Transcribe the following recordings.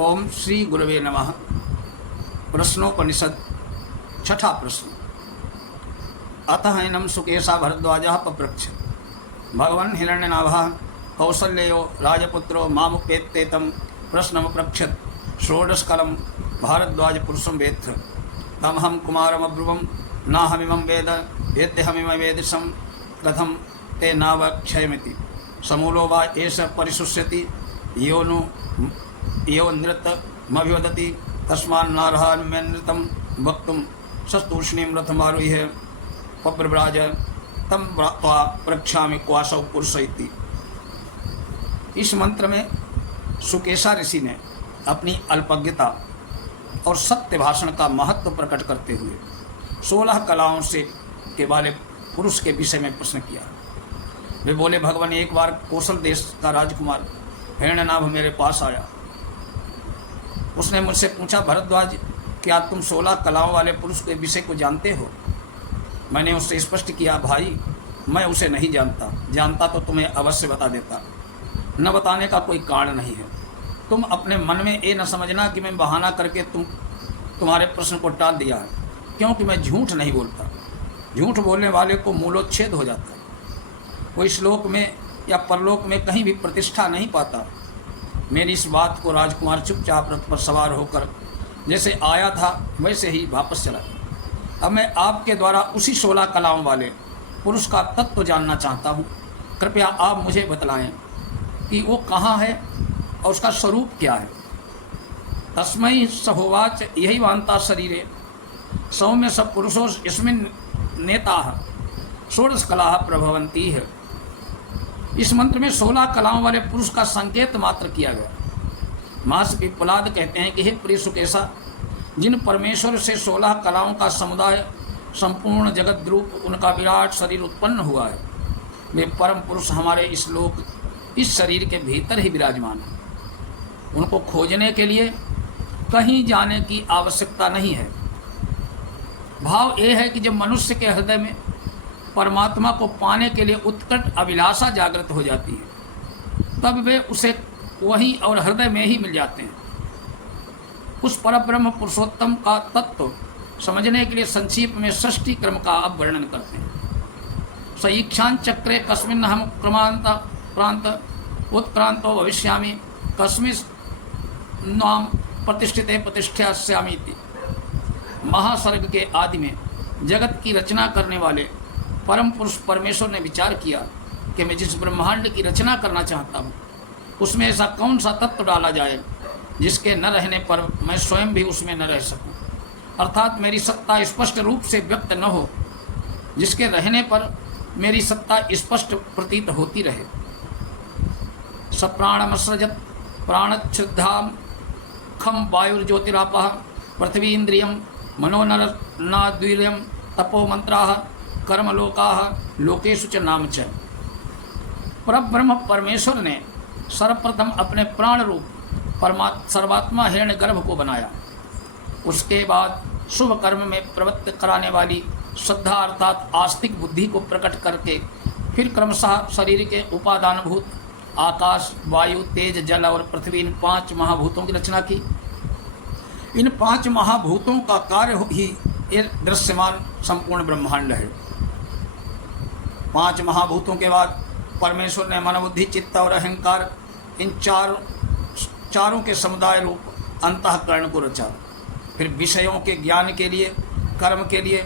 ओम श्री गुरवे नमः। प्रश्नोपनिषद छठा प्रश्न। अतः एनम सुकेशा भरद्वाजः पप्रच्छ भगवन् हिरण्यनाभः कौसल्यो राजपुत्रो मामुपेत्येतं प्रश्नमपृच्छत् षोडशकलं भारद्वाज पुरुषं वेत्थ तमहं कुमारमब्रुवं नाहमिमं वेद वेद्यहमिमं वेदिशं कथं ते नावक्षयमिति समूलो वा एष परिशुष्यति यो नृतमभिवदति तस्मान्नार्हान्यनृतं वक्तुं सस्तूष्णीं रथमारुह्य पप्रव्राज तम प्रक्षामि क्वासौ पुरुष इति। इस मंत्र में सुकेशा ऋषि ने अपनी अल्पज्ञता और सत्य भाषण का महत्व प्रकट करते हुए 16 कलाओं से के वाले पुरुष के विषय में प्रश्न किया। वे बोले, भगवान, एक बार कौशल देश का राजकुमार हिरण्यनाभ मेरे पास आया। उसने मुझसे पूछा, भरद्वाज, क्या तुम 16 कलाओं वाले पुरुष के विषय को जानते हो? मैंने उससे स्पष्ट किया, भाई, मैं उसे नहीं जानता। जानता तो तुम्हें अवश्य बता देता। न बताने का कोई कारण नहीं है। तुम अपने मन में ये न समझना कि मैं बहाना करके तुम्हारे प्रश्न को टाल दिया है, क्योंकि मैं झूठ नहीं बोलता। झूठ बोलने वाले को मूलोच्छेद हो जाता है। कोई श्लोक में या परलोक में कहीं भी प्रतिष्ठा नहीं पाता। मेरी इस बात को राजकुमार चुपचाप रथ पर सवार होकर जैसे आया था वैसे ही वापस चला। अब मैं आपके द्वारा उसी 16 कलाओं वाले पुरुष का तत्व जानना चाहता हूँ। कृपया आप मुझे बतलाएं कि वो कहाँ है और उसका स्वरूप क्या है। तस्मै सहोवाच यही वांता शरीरे सौम्य सब पुरुषो इसमें नेता षोडश कला प्रभवंती है। इस मंत्र में 16 कलाओं वाले पुरुष का संकेत मात्र किया गया। महर्षि पिप्पलाद कहते हैं कि हे प्रिय सुकेशा, जिन परमेश्वर से 16 कलाओं का समुदाय संपूर्ण जगत रूप उनका विराट शरीर उत्पन्न हुआ है, वे परम पुरुष हमारे इस शरीर के भीतर ही विराजमान हैं। उनको खोजने के लिए कहीं जाने की आवश्यकता नहीं है। भाव यह है कि जब मनुष्य के हृदय में परमात्मा को पाने के लिए उत्कट अभिलाषा जागृत हो जाती है, तब वे उसे वहीं और हृदय में ही मिल जाते हैं। उस परब्रह्म पुरुषोत्तम का तत्व समझने के लिए संक्षिप्त में षष्ठी क्रम का अब वर्णन करते हैं। सईक्षां चक्रे कस्मिन् हम क्रमांत प्रांत उत्क्रांतो भविष्यामि कस्मिन् नाम प्रतिष्ठिते प्रतिष्ठ्यास्यामि इति। महासर्ग के आदि में जगत की रचना करने वाले परम पुरुष परमेश्वर ने विचार किया कि मैं जिस ब्रह्मांड की रचना करना चाहता हूँ उसमें ऐसा कौन सा तत्व डाला जाए जिसके न रहने पर मैं स्वयं भी उसमें न रह सकूं, अर्थात मेरी सत्ता स्पष्ट रूप से व्यक्त न हो, जिसके रहने पर मेरी सत्ता स्पष्ट प्रतीत होती रहे। सप्राणमसृजत प्राणच्छुद्धाम खम वायुर्ज्योतिरापः पृथ्वी इंद्रियम मनोनरनाद्वीर्यम तपो मंत्राः कर्मलोकाः लोकेषु च नाम च। परब्रह्म परमेश्वर ने सर्वप्रथम अपने प्राण रूप सर्वात्मा हिरण्यगर्भ को बनाया। उसके बाद शुभ कर्म में प्रवृत्त कराने वाली श्रद्धा अर्थात आस्तिक बुद्धि को प्रकट करके फिर क्रमशः शरीर के उपादानभूत आकाश, वायु, तेज, जल और पृथ्वी इन 5 महाभूतों की रचना की। इन 5 महाभूतों का कार्य ही ये दृश्यमान संपूर्ण ब्रह्मांड है। 5 महाभूतों के बाद परमेश्वर ने मन, बुद्धि, चित्त और अहंकार इन चारों के समुदाय रूप अंतःकरण को रचा। फिर विषयों के ज्ञान के लिए, कर्म के लिए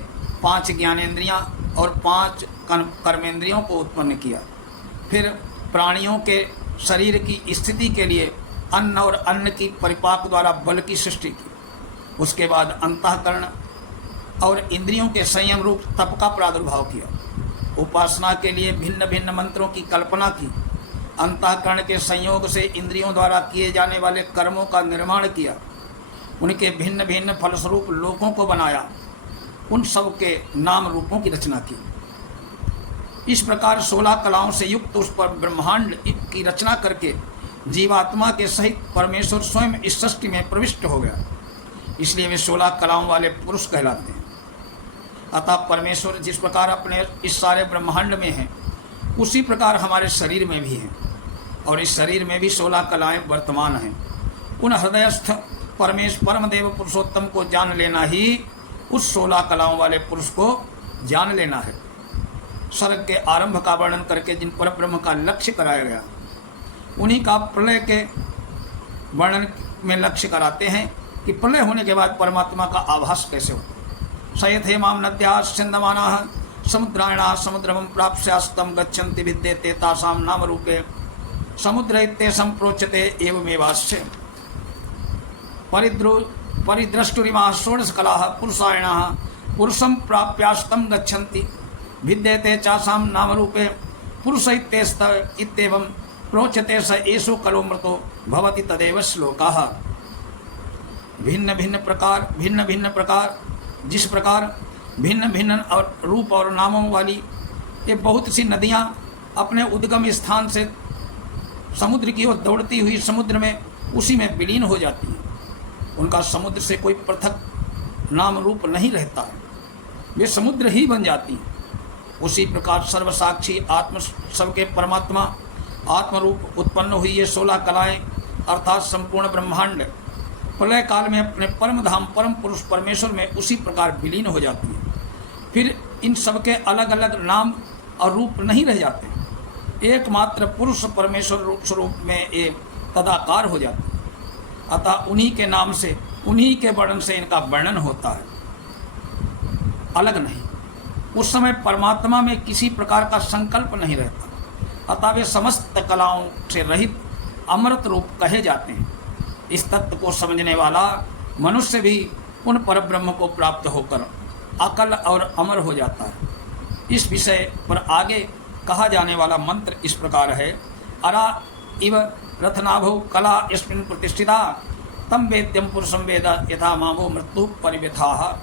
5 ज्ञानेंद्रियां और 5 कर्मेंद्रियों को उत्पन्न किया। फिर प्राणियों के शरीर की स्थिति के लिए अन्न और अन्न की परिपाक द्वारा बल की सृष्टि की। उसके बाद अंतःकरण और इंद्रियों के संयम रूप तप का प्रादुर्भाव किया। उपासना के लिए भिन्न भिन्न मंत्रों की कल्पना की। अंतःकरण के संयोग से इंद्रियों द्वारा किए जाने वाले कर्मों का निर्माण किया। उनके भिन्न भिन्न फलस्वरूप लोकों को बनाया। उन सब के नाम रूपों की रचना की। इस प्रकार 16 कलाओं से युक्त उस पर ब्रह्मांड की रचना करके जीवात्मा के सहित परमेश्वर स्वयं इस सृष्टि में प्रविष्ट हो गया। इसलिए वे 16 कलाओं वाले पुरुष कहलाते हैं। अतः परमेश्वर जिस प्रकार अपने इस सारे ब्रह्मांड में हैं, उसी प्रकार हमारे शरीर में भी हैं और इस शरीर में भी 16 कलाएं वर्तमान हैं। उन हृदयस्थ परम देव पुरुषोत्तम को जान लेना ही उस 16 कलाओं वाले पुरुष को जान लेना है। सर्ग के आरंभ का वर्णन करके जिन पर ब्रह्म का लक्ष्य कराया गया, उन्हीं का प्रलय के वर्णन में लक्ष्य कराते हैं कि प्रलय होने के बाद परमात्मा का आभास कैसे होता। सयथे माम नद्या सिंधमाना समुद्रायणा समुद्रम प्राप्स्यास्तम गच्छन्ति विद्यते तासाम नाम रूपे समुद्र इत्येषं प्रोच्यते एवमेवास्य परिद्रष्टुरिमाः षोडश कलाः पुरुषायणाः पुरुषं प्राप्यास्तम गच्छन्ति विद्यते चासां नाम रूपे पुरुष इत्येवं प्रोच्यते स एषु कलो मृतो भवति तदेव श्लोकाः। भिन्न भिन्न प्रकार जिस प्रकार भिन्न भिन्न और रूप और नामों वाली ये बहुत सी नदियाँ अपने उद्गम स्थान से समुद्र की ओर दौड़ती हुई समुद्र में उसी में विलीन हो जाती हैं। उनका समुद्र से कोई पृथक नाम रूप नहीं रहता है, वे समुद्र ही बन जाती हैं। उसी प्रकार सर्वसाक्षी आत्म सबके परमात्मा आत्मरूप उत्पन्न हुई ये 16 कलाएं अर्थात संपूर्ण ब्रह्मांड प्रलय काल में अपने परम धाम परम पुरुष परमेश्वर में उसी प्रकार विलीन हो जाती है। फिर इन सबके अलग अलग नाम और रूप नहीं रह जाते, एकमात्र पुरुष परमेश्वर स्वरूप में ये तदाकार हो जाते हैं। अतः उन्हीं के नाम से उन्हीं के वर्णन से इनका वर्णन होता है, अलग नहीं। उस समय परमात्मा में किसी प्रकार का संकल्प नहीं रहता, अतः वे समस्त कलाओं से रहित अमृत रूप कहे जाते हैं। इस तत्व को समझने वाला मनुष्य भी उन परब्रह्म को प्राप्त होकर अकल और अमर हो जाता है। इस विषय पर आगे कहा जाने वाला मंत्र इस प्रकार है। अरा इव रथनाभो कला यस्मिन् प्रतिष्ठिता तम वेद्यम पुरुषम वेद यथा मामो मृत्यु परिव्यथा।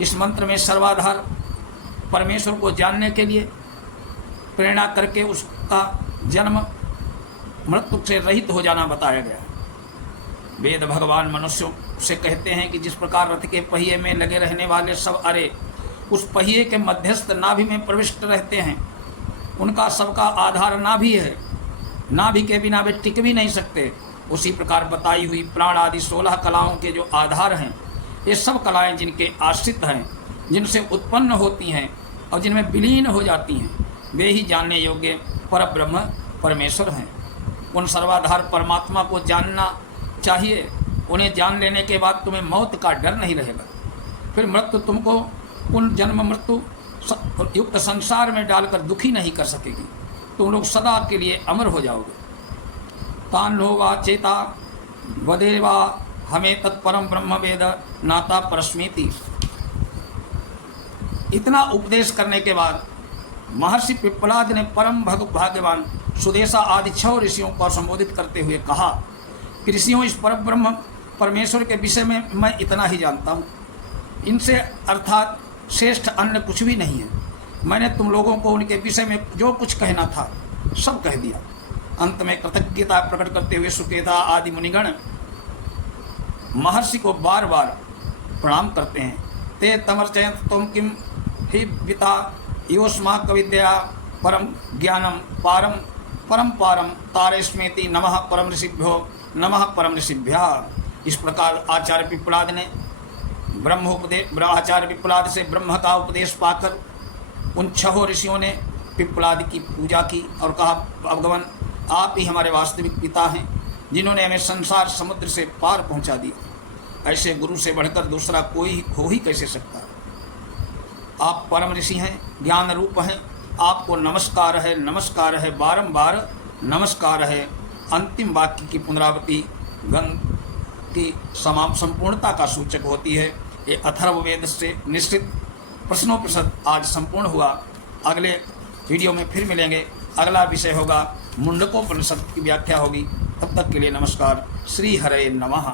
इस मंत्र में सर्वाधार परमेश्वर को जानने के लिए प्रेरणा करके उसका जन्म मृत्यु से रहित हो जाना बताया गया। वेद भगवान मनुष्यों से कहते हैं कि जिस प्रकार रथ के पहिए में लगे रहने वाले सब अरे उस पहिए के मध्यस्थ नाभि में प्रविष्ट रहते हैं, उनका सबका आधार नाभि है, नाभि के बिना वे टिक भी नहीं सकते। उसी प्रकार बताई हुई प्राण आदि 16 कलाओं के जो आधार हैं, ये सब कलाएं जिनके आश्रित हैं, जिनसे उत्पन्न होती हैं और जिनमें विलीन हो जाती हैं, वे ही जानने योग्य परब्रह्म परमेश्वर हैं। उन सर्वाधार परमात्मा को जानना चाहिए। उन्हें जान लेने के बाद तुम्हें मौत का डर नहीं रहेगा। फिर मृत्यु तुमको उन जन्म मृत्यु युक्त संसार में डालकर दुखी नहीं कर सकेगी। तुम लोग सदा के लिए अमर हो जाओगे। तान्नो वा चेता वदेवा हमें तत्परम ब्रह्म वेद नाता परस्मीति। इतना उपदेश करने के बाद महर्षि पिप्पलाद ने परम भाग्यवान सुदेशा आदि 6 ऋषियों को संबोधित करते हुए कहा कि ऋषियों, इस परब्रह्म परमेश्वर के विषय में मैं इतना ही जानता हूँ। इनसे अर्थात श्रेष्ठ अन्य कुछ भी नहीं है। मैंने तुम लोगों को उनके विषय में जो कुछ कहना था सब कह दिया। अंत में कृतज्ञता प्रकट करते हुए सुकेता आदि मुनिगण महर्षि को बार बार प्रणाम करते हैं। ते तमर्चयत तुम किम ही पिता योस्मा कविद्या परम ज्ञानम परम पारम तारेस्मेति नमः परम ऋषिभ्यो नमः परम ऋषिभ्या। इस प्रकार आचार्य पिप्पलाद ने आचार्य पिप्पलाद से ब्रह्म का उपदेश पाकर उन 6 ऋषियों ने पिप्पलाद की पूजा की और कहा, भगवान आप ही हमारे वास्तविक पिता हैं, जिन्होंने हमें संसार समुद्र से पार पहुंचा दिया। ऐसे गुरु से बढ़कर दूसरा कोई हो ही कैसे सकता है। आप परम ऋषि हैं, ज्ञान रूप हैं, आपको नमस्कार है, बारंबार नमस्कार है। अंतिम वाक्य की पुनरावृत्ति गंध की संपूर्णता का सूचक होती है। ये अथर्ववेद से निश्चित प्रश्नोपनिषद आज संपूर्ण हुआ। अगले वीडियो में फिर मिलेंगे। अगला विषय होगा मुंडकोपनिषद की व्याख्या होगी। तब तक के लिए नमस्कार। श्री हरे नमः।